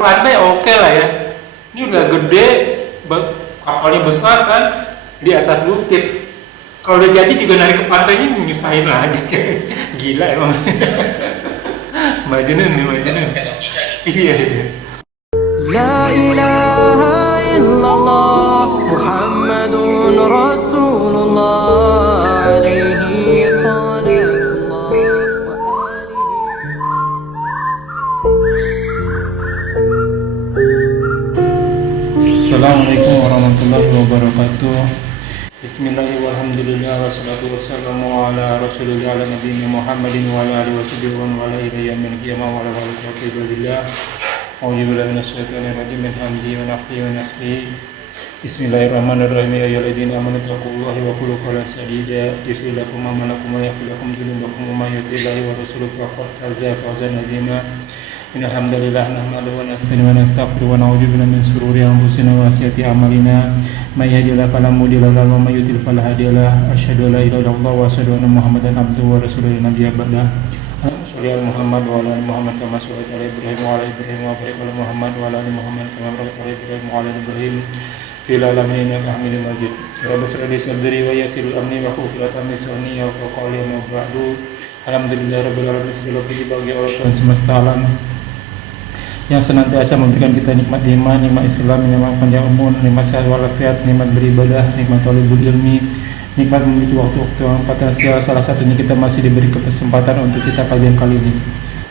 pantai oke lah ya. Ini udah gede, kapalnya besar kan, di atas bukit. Kalau udah jadi juga narik ke pantainya nyusahin lagi. Gila emang. Majnun nih, Majnun. Iya, iya. لا إله إلا الله محمد رسول الله عليه صلاة الله وآله. Assalamualaikum warahmatullahi wabarakatuh. Bismillahirrahmanirrahim. Walhamdulillah wassalatu wassalamu ala Rasulillah ala nabiyina Muhammadin wa ala alihi washabihi wa ala ila yaumil qiyamah wa ala alihi washabihi. A'udzu billahi minasyaitonir rajim min hamzihi wa nafthihi wa nafthihi. Bismillahirrahmanirrahim. Ya ayyuhalladzina amanu taqullaha wa qulu qawlan sadida yuslih lakum a'malakum wa yaghfir lakum dhunubakum wa may yuti'illaha wa rasulahu faqad faza fawzan 'azima. Innal hamdalillah nahmaduhu wa nasta'inuhu wa nastaghfiruhu wa na'udzu billahi min shururi anfusina wa sayyiati a'malina. May yahdihillahu fala mudilla lahu wa may yudlil fala hadiya lahu. Asyhadu an la ilaha illallah wa asyhadu anna Muhammadan abduhu wa rasuluhu la nabiyya ba'dah. Sholli ala Muhammad wa ala ali Muhammad kama shallaita ala Ibrahim wa ala Ibrahim wa barik ala Muhammad wa ala ali Muhammad kama barakta ala Ibrahim wa ala ali Ibrahim fil alamin innaka Hamidum Majid. Rabbi shrah li sadri wa yassir li amri wa hlul 'uqdatam min lisani yafqahu qawli amma ba'du. Alhamdulillahirabbil alamin, segala puji bagi Allah Tuhan semesta alam yang senantiasa memberikan kita nikmat iman, nikmat Islam, nikmat panjang umur, nikmat sehat walafiat, nikmat beribadah, nikmat talibul ilmi, nikmat memiliki waktu-waktu yang fantastis. Salah satunya kita masih diberi kesempatan untuk kita kajian kali ini.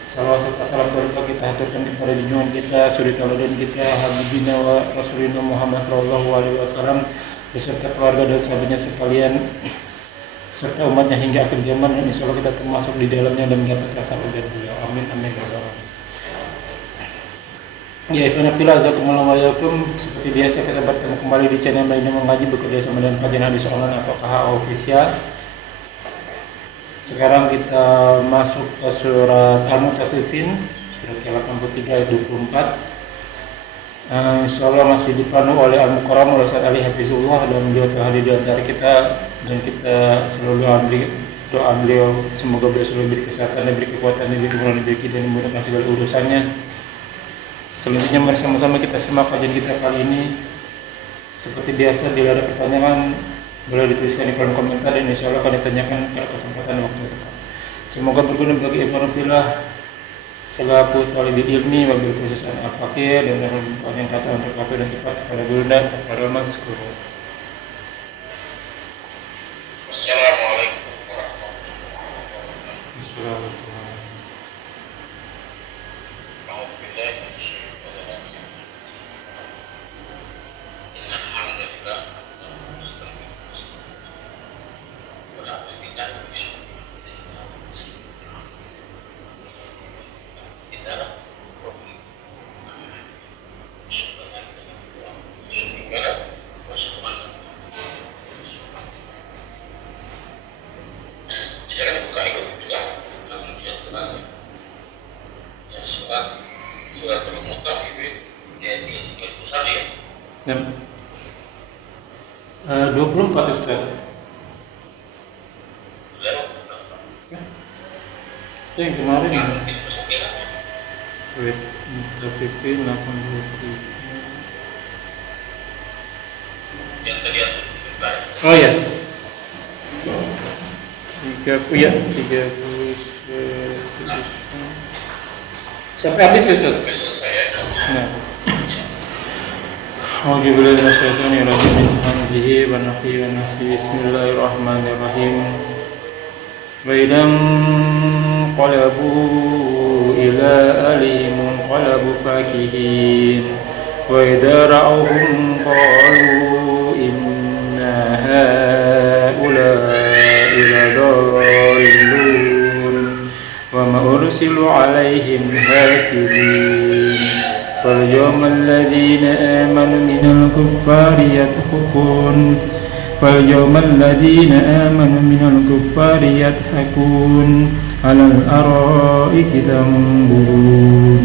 Salawat serta salam berkah kita haturkan kepada junjungan kita, suri tauladan kita, habibina wa rasulina Muhammad sallallahu alaihi wasallam beserta keluarga dan sahabatnya sekalian serta umatnya hingga akhir zaman, dan insyaallah kita termasuk di dalamnya dan mendapatkan sahabat beliau. Amin amin ya rabbal alamin. Ya, Assalamualaikum. Seperti biasa kita bertemu kembali di channel Baina Mengaji bekerja sama dengan kajian hadis online atau KH Official. Sekarang kita masuk ke surat Al-Mutaffifin, surat ke-83 ayat 24. Insyaallah masih dipandu oleh Al-Mukarram oleh Ustaz Ali Hafizullah, dan beliau telah hadir di antara kita, dan kita selalu ambil doa beliau semoga beliau selalu diberi kesehatan, diberi kekuatan, diberi kemudahan rezeki, dan dimudahkan segala urusannya. Selanjutnya mari sama-sama kita simak kajian kita kali ini. Seperti biasa, bila ada pertanyaan boleh dituliskan di kolom komentar, dan insyaallah akan ditanyakan pada kesempatan waktu tepat. Semoga berguna bagi ikhwan fillah selaku talibul ilmi, wabil khusus al-faqih, dan yang kata untuk waktu dan tepat kepada bunda kepada mas guru. Assalamualaikum warahmatullahi wabarakatuh. Surat Al-Mutaffifin ayat 21 ya. Dan 24 Ustaz. Itu yang kemarin ya. Wait, Mutaffifin 83. Yang tadi aku Oh ya. 30 ya, 30 sampai habis ya Ustaz? selesai ya. Nah. A'udzubillahi minasyaitonir rajim min hamzihi wa nafthihi wa nafthihi. Bismillahirrahmanirrahim. Wa idan qalabu ila ahlihim qalabu fakihin wa idza ra'awhum qalu inna haula'i ladallun wa ma ursilu 'alaihim hafizin. فاليوم الذين آمنوا من الكفار يضحكون فاليوم الذين آمنوا من الكفار يضحكون على الأرائك تنظرون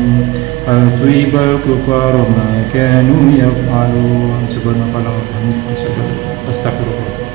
هل ثوب الكفار ما كانوا يفعلون. سبحانك اللهم وبحمدك أستغفر الله.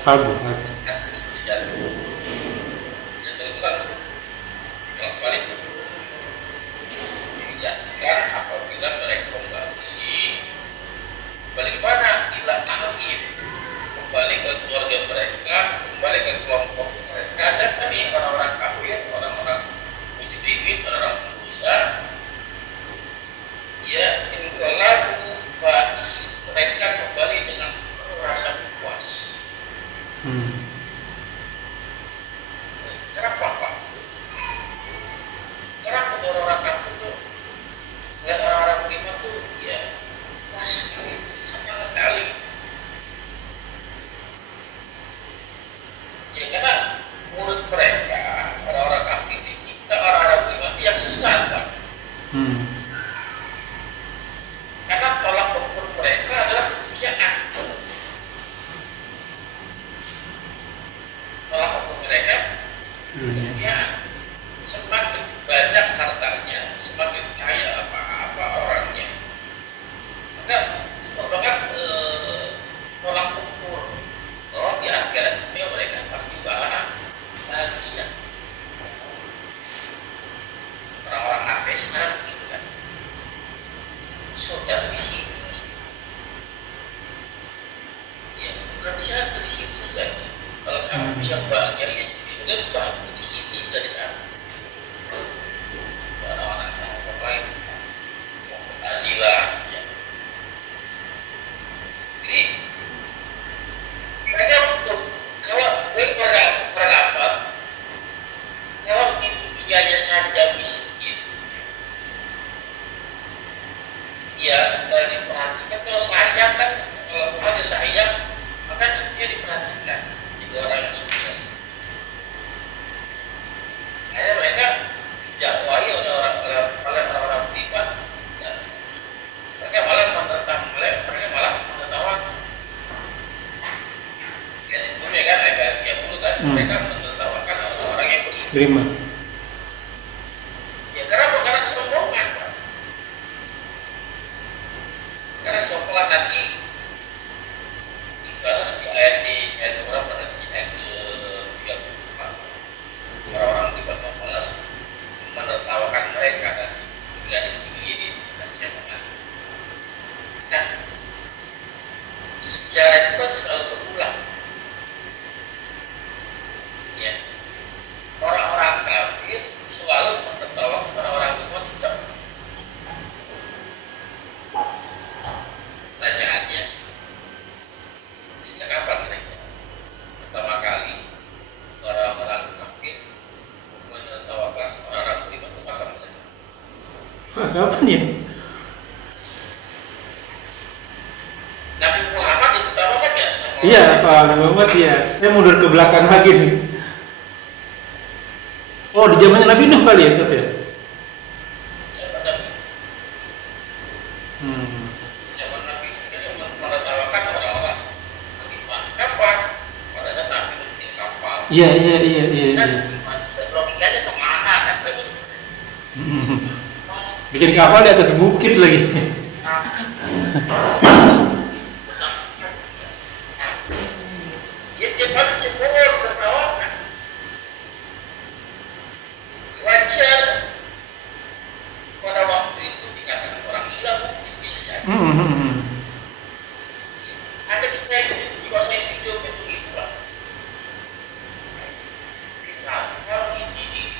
Al-Buhat. Jantung itu kan bolak balik digantikan apabila mereka kembali ke mana? Ila alim, kembali ke keluarga mereka, kembali ke kelompok mereka. Dan tadi orang-orang kafir, orang-orang mujrimin, orang-orang pendosa, ya inqalabu fa'ihin, mereka kembali dengan rasa puas. Kenapa Pak? Kenapa orang-orang kafir tuh lihat orang-orang beriman tuh ya puas sekali, senang sekali. Ya karena menurut mereka orang-orang kafir ini, kita orang-orang beriman itu yang sesat Pak. Karena tolak ukur mereka adalah kemuliaan. Tolak ukur mereka kemuliaan. Semakin banyak hartanya, semakin kaya apa orangnya, maka itu merupakan tolak ukur bahwa di akhirat dunia mereka pasti bahagia. Orang-orang kafir sekarang begitu kan, surga di sini, ya bukan di sana, di sini surganya. Kalau kamu bisa bahagia, ya sudah bahagia di sini dari sana. Orang-orang yang lain asilah, ya. Jadi mereka kalau berpendapat kalau di dunianya saja miskin, ya diperhatikan. Kalau sayang kan, kalau bukan ada sayang, maka dia diperhatikan. Jadi orang yang sukses. Akhirnya mereka didakwai oleh orang-orang beriman. Mereka malah menertawakan. Ya sebelumnya kan ayat yang dulu kan mereka menertawakan orang yang beriman. Ya kenapa? Karena kesombongan Pak. Karena kesombongan nanti dibalas di ayat berapa nanti ayat ke-34. Orang-orang beriman membalas menertawakan mereka dan gadis begini dan jangan. Nah, sejarah itu kan selalu berulang. Ya, orang-orang kafir selalu menertawakan orang-orang beriman juga. Pertanyaannya, sejak kapan kira-kira pertama kali orang-orang kafir menertawakan orang-orang beriman itu kapan? Kapan ya? Nabi Muhammad ditertawakan ya sama Iya Pak Muhammad ya. Saya mundur ke belakang lagi nih. Oh di zamannya Nabi Nuh kali ya Ustaz ya? zaman Nabi. Zaman Nabi itu menertawakan orang-orang beriman. Kapan? Pada saat Nabi bikin kapal. Iya. Kan logikanya kemana kan? Bikin kapal di atas bukit lagi. Ya cepat cebol tertawakan. Wajar pada waktu itu dikatakan orang gila mungkin bisa jadi. Ada kita yang dikuasai video begitu Pak. Kita kalau ini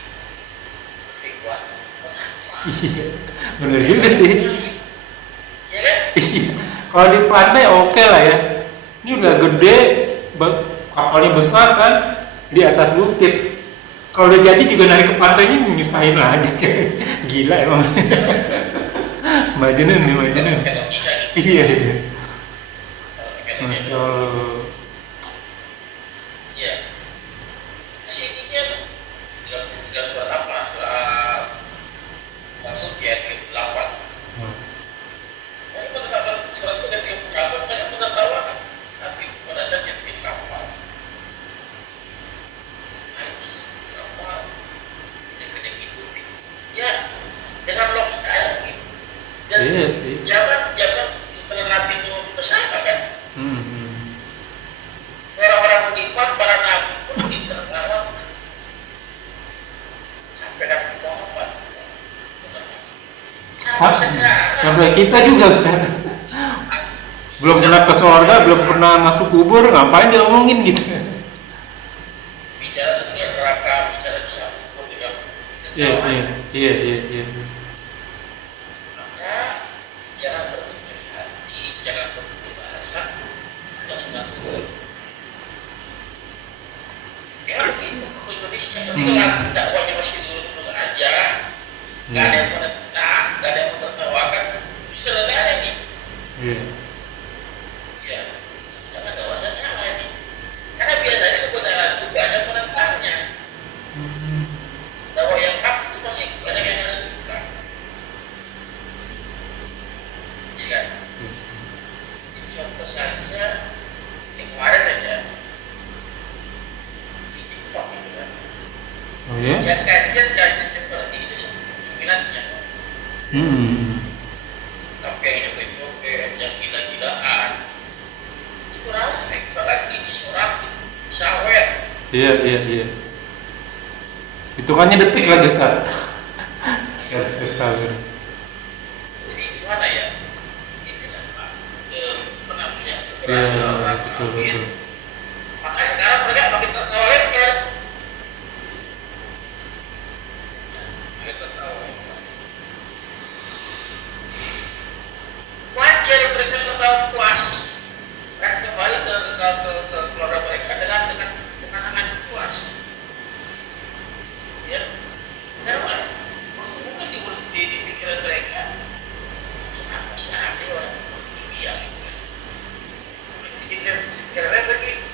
dibuat. Iya, bener juga sih. Ya kan? Iya. Kalau di pantai oke lah ya. Ini udah gede, kapalnya besar kan, di atas bukit. Kalau udah jadi juga narik ke pantainya nyusahin lagi. Gila emang. Majnun nih, Majnun. Iya. Masya Allah. Ya. Kesininya dalam surat apa? Surat 1 ayat 8. Jadi penerapan surat ayat 38 kan menertawakan Nabi pada saat dia bikin kapal. Haji, kapal, gede gitu. Ya, dengan logika ya begitu. Dan Iya sih. zaman sebenarnya Nabi itu besar kan? Sampai kita juga Ustaz. Belum pernah ke surga, belum pernah masuk kubur, ngapain diomongin gitu. Bicara sekian neraka, bicara disambung dengan Iya, ketawa. iya, iya. Maka jangan berpikir hati, jangan berpikir bahasa, Allah sudah tahu. Ya begitu ke Indonesia, tapi kalau dakwanya masih lurus-lurus aja, nggak ada yang menentang, nggak ada yang menertawakan, bisa ada nih. Iya. Ya, jangan dakwah saya salah nih. Karena biasanya kebenaran itu nggak ada penentangnya. Dakwah yang hak itu pasti ada yang nggak suka. Iya kan? Contoh saja, kemarin aja di TikTok gitu kan. Oh ya? Yang kajian seperti itu minatnya. Tapi yang nyopet-nyopet, yang gila-gilaan, itu ramai bahkan disorakin, disawer. Iya. Hitungannya detik lagi Ustaz. Sabar. Jadi gimana ya? Itu apa? Penampilan Iya, kekerasan orang betul. kafir. Maka sekarang mereka makin tertawa lebar. Makin tertawa lebar. Wajar mereka tertawa puas. Mereka kembali ke keluarga mereka dengan sangat puas. Ya, karena mungkin di pikiran mereka kenapa sih ada orang begini ya? Mungkin di pikiran mereka begini.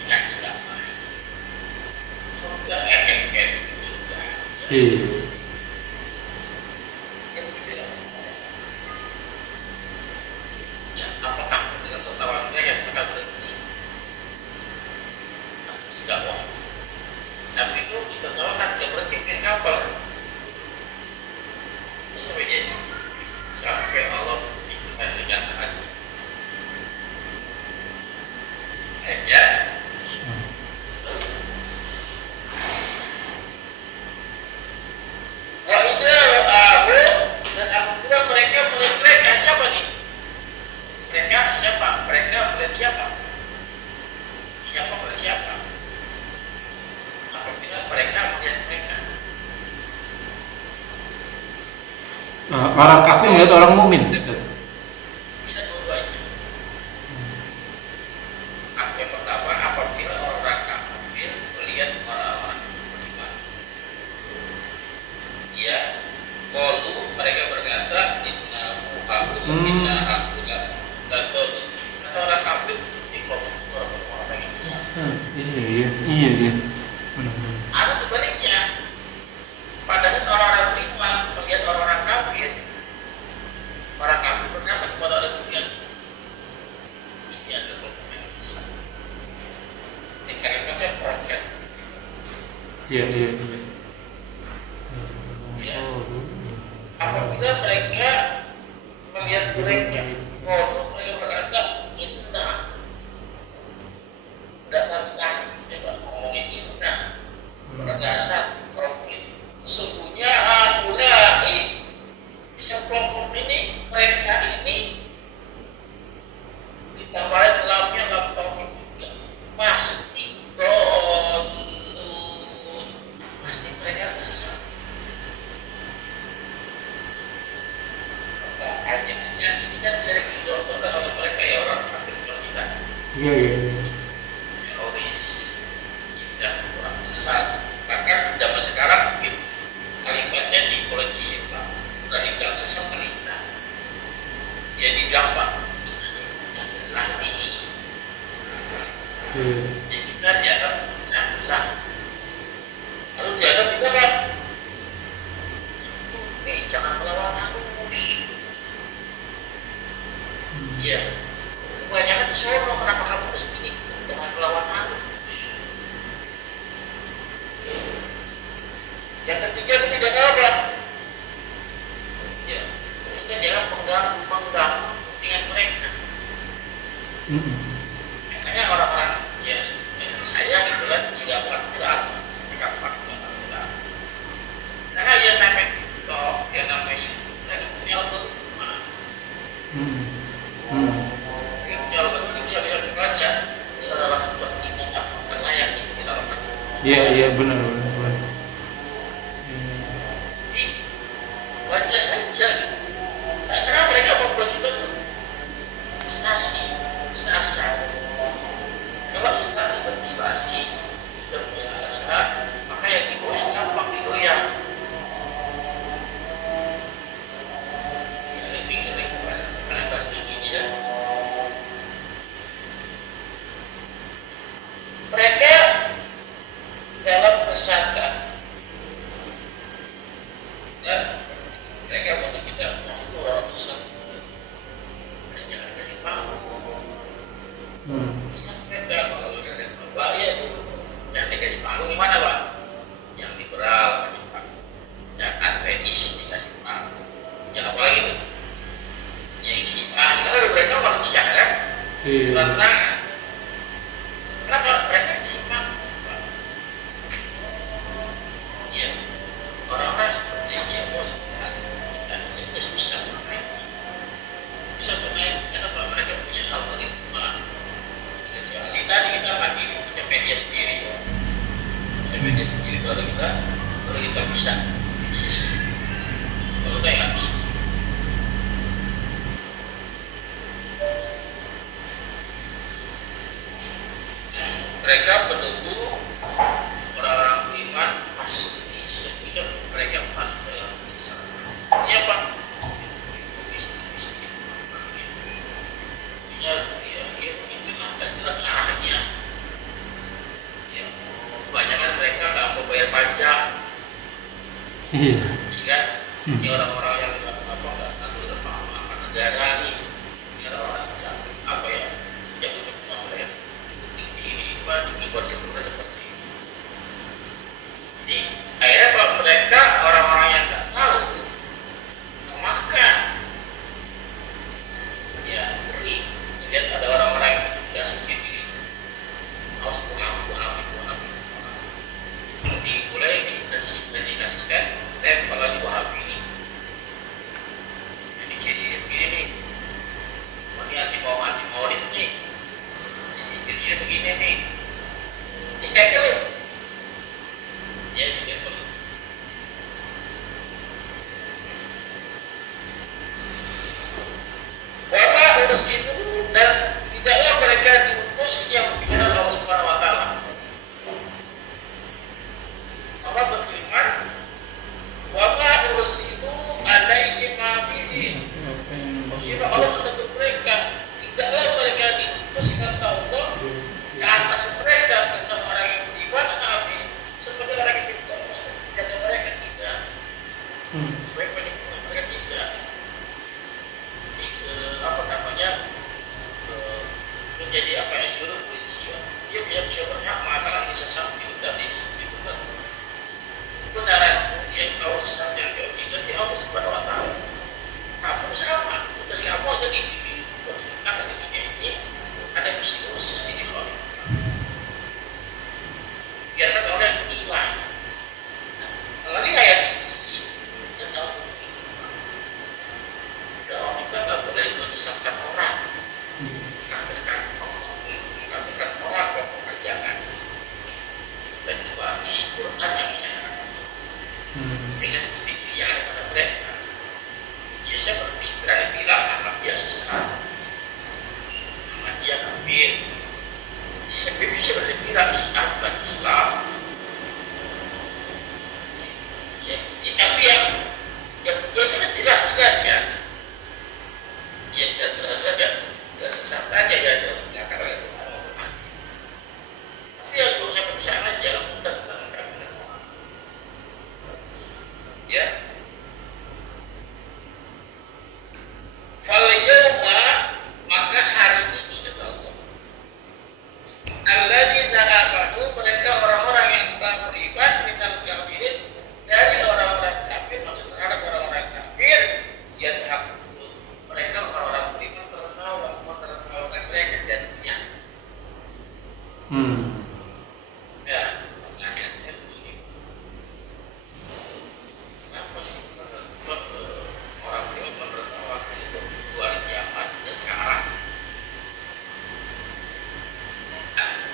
Tidak sudah baik. Sudah efeknya sudah. Iya. Ya begitu ya. Ya apakah dengan tertawa mereka mereka berhenti? Sudah wah. Tapi itu ditertawakan dia berpikir kapal. Ini sampai Allah berikan kenyataan. Ya. Wa idza ra'ahu dan apabila mereka melihat mereka siapa nih? Mereka siapa? Mereka melihat siapa? Siapa melihat siapa? Apabila mereka melihat mereka. Orang kafir melihat orang mukmin. Bisa dua-duanya. Yang pertama, apabila orang kafir melihat orang-orang beriman, ya, qalu mereka berkata inna haula dan kata orang kafir di kelompok orang yang sesat. Iya. Atau sebaliknya, pada saat orang-orang beriman melihat orang-orang kafir, orang kafir berkata kepada orang beriman, ini adalah kelompok yang sesat. Ini kalimatnya proket. Iya. Apabila mereka melihat mereka, qalu mereka berkata inna datang ngomongnya inna berdasar proket. Sesungguhnya haulai sekelompok ini mereka ini ditambahin dalamnya dalam tauhid juga pasti pasti mereka sesat. Pertanyaannya ini kan sering didorongkan oleh mereka ya orang kafir kita. Iya. Teroris tidak kurang sesat. Bahkan zaman sekarang mungkin kalimatnya dipolitisir Pak. Bukan dibilang sesat kalimat. Ya dibilang Pak. Lagi. Ya kita dianggap belah. Lalu dianggap kita Pak. Jangan melawan arus. Iya. Kebanyakan di sono kenapa kamu mesti jangan melawan arus. Yang ketiga tidak apa? Ya, ketiga dia mengganggu kepentingan mereka. Makanya orang-orang ya saya gitu kan tidak particular, mereka particular. Karena yang namanya TikTok, yang namanya mereka punya Iya, iya, benar, benar, benar. Hmm. Jadi wajar saja. Tak serah mereka membuat itu prestasi, prestasi. Kalau prestasi berprestasi, sudah berprestasi, maka yang digoyang gampang digoyang. Ya, lebih ngeri karena bahas begini ya. Mereka dalam persangka dan mereka untuk kita masuk orang sesat. Jangan kasih malu. Sampai kalau ada bahaya itu yang dikasih malu gimana Pak? Yang liberal kasih malu, yang ateis dikasih malu, yang apa lagi tuh? Yang karena mereka manusia kan? Iya. Tantangan. Kenapa mereka kasih malu? Ya, orang-orang seperti dia bos dan ini susah bermain. Susah bermain kenapa mereka punya algoritma. Kecuali tadi kita mandiri punya media sendiri, punya media sendiri baru kita bisa bisnis. Kalau kayak nggak bisa. Mereka menunggu orang-orang beriman pasti sehingga mereka masuk dalam sesat. Ini apa? Ya, inilah dan jelas arahnya. Ya, kebanyakan mereka nggak mau bayar pajak, Iya. kan? Ini orang-orang yang nggak tahu apa negara nih, ini orang-orang yang apa ya? Yang itu cuma mereka ini buat kita seperti ini. Jadi akhirnya apa? Mereka orang-orang yang nggak tahu kemakan. Ya, beri. Kemudian ada orang-orang yang juga sendiri harus mengambil. Jadi mulai dikasih step kalau di Wahabi ini. Jadi ciri begini nih. Ini anti maulid nih. Ciri begini nih. Di stempel. Ya di stempel. Bahwa urus itu dan tidaklah mereka diutus yang bicara Allah Subhanahu Wa Taala. Allah berfirman, bahwa urus itu alaihi ma'afizin. Maksudnya Allah menegur mereka, tidaklah mereka diutus kata Allah ke atas mereka tentang orang yang beriman kafir seperti orang yang beriman jaga mereka tidak. Supaya penyembuhan mereka tidak. Apa namanya menjadi apa yang jurus kunci dia bisa berhak mengatakan bisa sampai dari benar kebenaran yang kau sesat yang kau tidak di Allah Subhanahu Wa Taala. Kamu sama tugas kamu ada di perjuangan di dunia ini ada misi khusus ini khalifah. Biar kata orang iman. Kalau ini ayat ini kita tahu bahwa kita tak boleh menyesatkan orang, mengkafirkan orang ke pekerjaan, kecuali Quran yang menyatakan dengan sedikit yang ada pada mereka. Ya saya berani bilang anak dia sesat, anak dia kafir. Saya bisa berani bilang bukan Islam. Ya, tapi yang itu kan jelas kan. Ya jelas saja, tidak sesat saja ya dikatakan oleh Tuhan. Tapi yang belum sampai ke sana jangan mudah kita mengkafirkan orang. Ya. Fal yauma maka hari ini kata Allah. Alladzina amanu mereka orang-orang yang telah beriman minal kafirin dari orang-orang kafir maksud terhadap orang-orang kafir yang mereka orang-orang beriman menertawakan mereka dan dia. Ya, pertanyaan saya begini. Kenapa sih orang beriman menertawakan itu dua hari kiamat dan sekarang?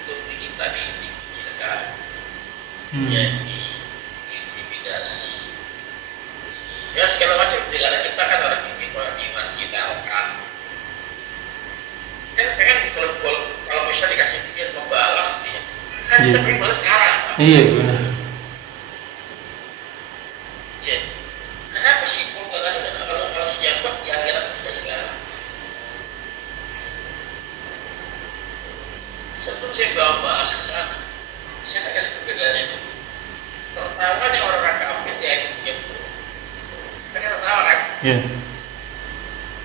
Untuk kita di negara ya diintimidasi, ya segala macam. Negara kita kan orang iman kita kan pengen kalau bisa dikasih pikir membalas dia kan kita pengen balas sekarang. Iya benar. Ya kenapa sih kalau nggak kasih kalau sejabat di akhirat tidak sekarang. Sebelum saya bahas ke sana, saya tak kasih perbedaan itu. Tertawa nih orang kafir di ayat 30. Mereka tertawa kan? Iya.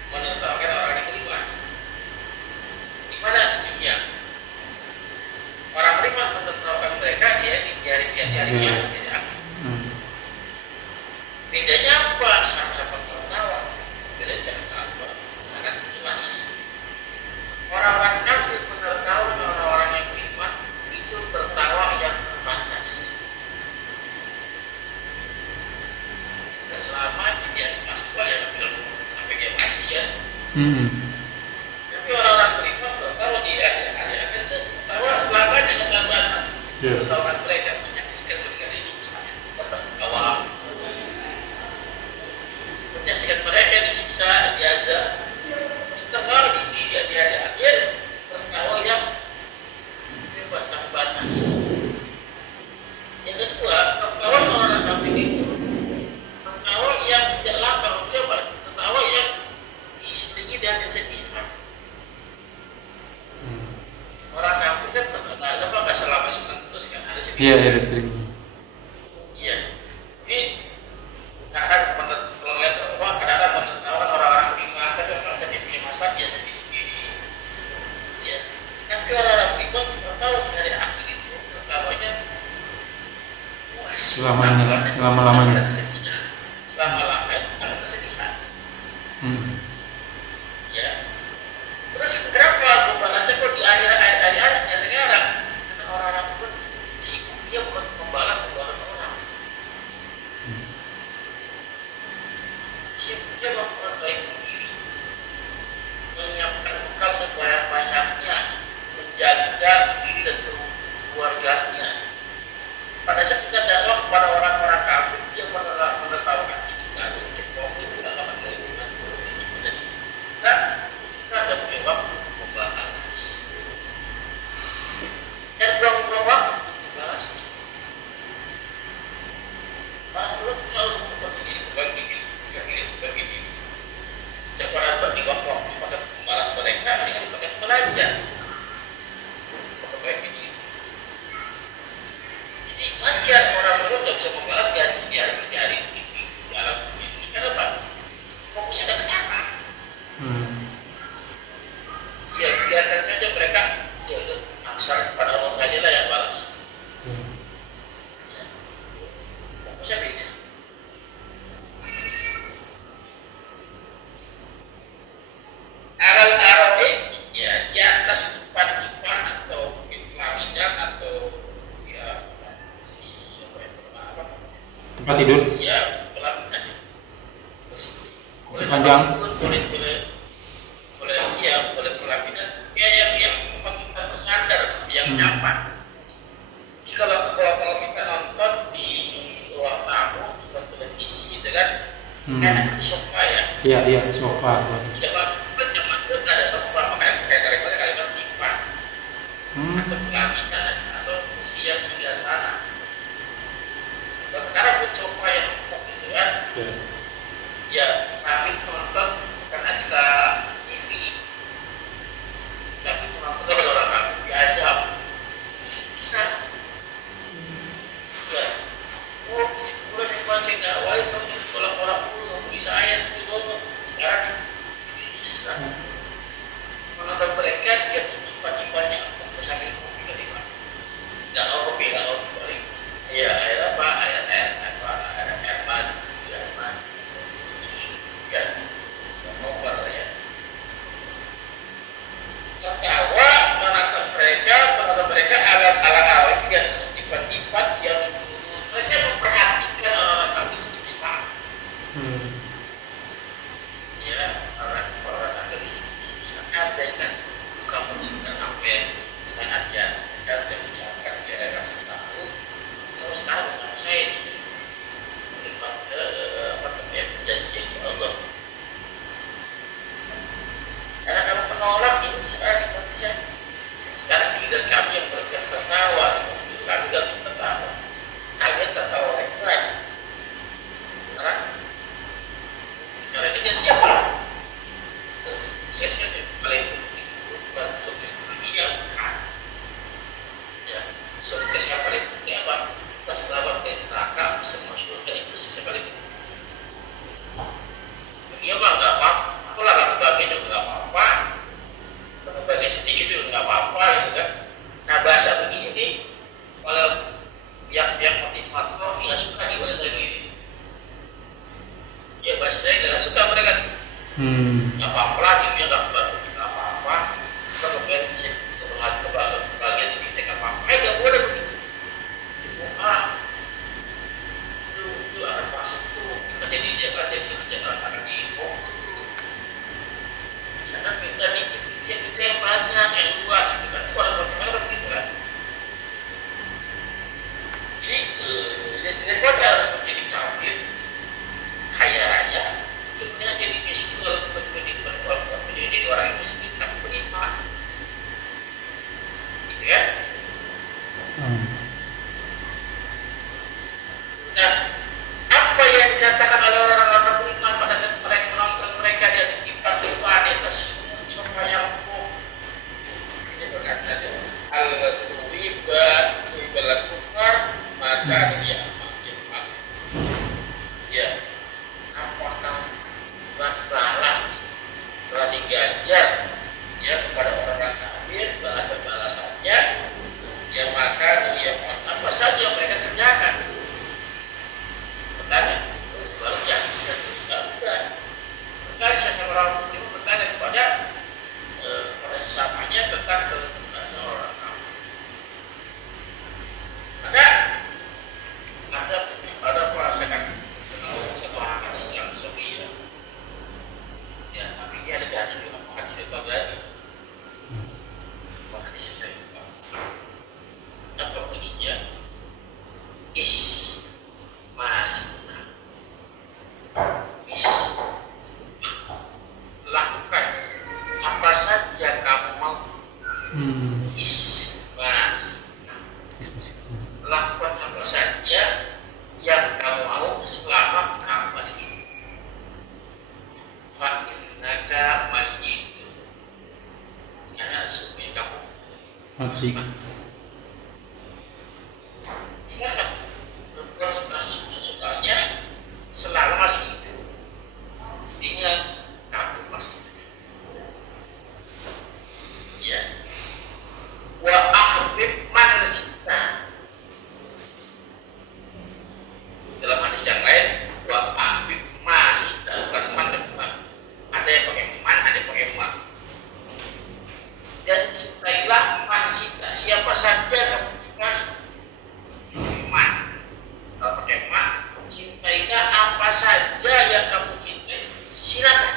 Menertawakan orang yang beriman. Di mana dunia? Orang beriman menertawakan mereka di hari kiamat di akhir. Bedanya apa? Sama-sama tertawa. Bedanya apa? Sangat jelas. Orang-orang kafir menertawakan orang-orang yang beriman itu tertawa yang terbatas. Dan selama dia masuk yang sampai dia mati ya. Tapi orang-orang beriman tertawa di akhir itu tertawa selamanya dengan terbatas. Tertawa mereka menyaksikan mereka disiksa, tetap tertawa. Menyaksikan mereka disiksa, diazab, tertawa di hari akhir, tertawa yang bebas tanpa batas. Yang kedua, tertawa orang kafir itu tertawa yang tidak lapang, coba tertawa yang diiringi dengan kesedihan. Orang kafir kan nggak selama senang terus kan ada sedih. Iya, ada sedih. Iya. Jadi kadang melihat kadang menertawakan orang-orang beriman, tapi kalau sedih punya masalah dia sedih sendiri. Ya. Tapi orang-orang beriman tertawa di hari akhir itu tertawanya puas. Selama-lamanya. Selama-lamanya tanpa kesedihan. Ya. Terus kenapa membalasnya kok di akhir-akhirnya sekarang? Karena orang-orang pun sibuk dia bukan membalas orang. Sibuk dia memperbaiki diri, menyiapkan bekal sebanyak-banyaknya, menjaga diri dan keluarganya. Pada saat kita dakwah kepada orang-orang kafir, dia menertawakan kita, cepokin kita akan melakukan kita ada punya waktu membahas dan buang-buang waktu membahas. Orang belum selalu berbagi diri. Jangan berbagi waktu pada membalas mereka, dengan dipakai belajar memperbaiki diri. Jadi wajar orang belum tidak bisa membalas di hari di alam ini. Karena apa? Fokusnya ke sana. Ya biarkan saja mereka ya aksar kepada Allah saja lah yang balas. Ya. Fokusnya beda. Aral ya di atas depan atau mungkin pelaminan atau ya Tempat tidur. Ya pelaminan. Sepanjang. Boleh pelaminan. Ya yang tempat kita bersandar, yang nyaman. Jadi kalau kita nonton di ruang tamu, di televisi, gitu kan, enak di sofa ya. Iya, sofa. Zaman itu nggak ada sofa, makanya kayak daripada kalimat lipat atau pelaminan atau kursi yang sudah sana. Kalau sekarang pun sofa yang empuk gitu kan, ya sambil menonton karena kita TV, tapi menonton kalau orang biasa bisa. Ya, bulan yang paling saya dakwain dong, tolak-tolak dulu, bisa ayat dulu sekarang. sedikit itu nggak apa-apa gitu kan. Nah bahasa begini kalau pihak-pihak motivator nggak suka nih bahasa begini. Ya bahasa saya nggak suka mereka. Nggak apa-apa lah, dia nggak apa-apa. Kita kemudian bisa kebagian sedikit nggak apa-apa. Nggak boleh begitu. Itu akan masuk tuh. Dia akan di fokus. Misalkan minta dikit, dia minta yang banyak, yang luas, gitu kan. Itu orang berpengaruh gitu kan. Jadi daripada harus menjadi kafir, kaya raya, kemudian jadi miskin kalau menjadi orang miskin tak beriman, gitu ya. Nah, apa yang dikatakan oleh orang-orang beriman pada saat mereka menonton mereka di atas kitab Tuhan, di atas surga yang penuh, ini berkata al-suwiba kufar maka dia amal. Ya, apakah telah dibalas, telah diganjar ya kepada orang kafir balasannya, ya maka dia apa saja mereka kerjakan. Bertanya, balas ya, bukan. Bukan seseorang orang muslim bertanya kepada sesamanya tentang kehidupan orang kafir. Ada perasaan satu hadis yang sahih ya, tapi dia ada hadis yang bagus. Hadis saya lupa. Apa bunyinya? Lakukan apa saja kamu mau. Lakukan apa saja yang kamu mau selama kamu masih hidup. Fa'innaka mayyitun. Karena sesungguhnya kamu Mati. silakan berbuat sesukanya selama masih hidup. Ingat kamu masih hidup. Ya. Wa ahbib man sita. Dalam hadis yang lain, wa ahbib ma sita, bukan man dan ma. Ada yang pakai man, ada yang pakai ma. Dan cintailah man sita, siapa saja kamu cintai. Man. Kalau pakai ma, cintailah apa saja yang kamu cintai. Silakan.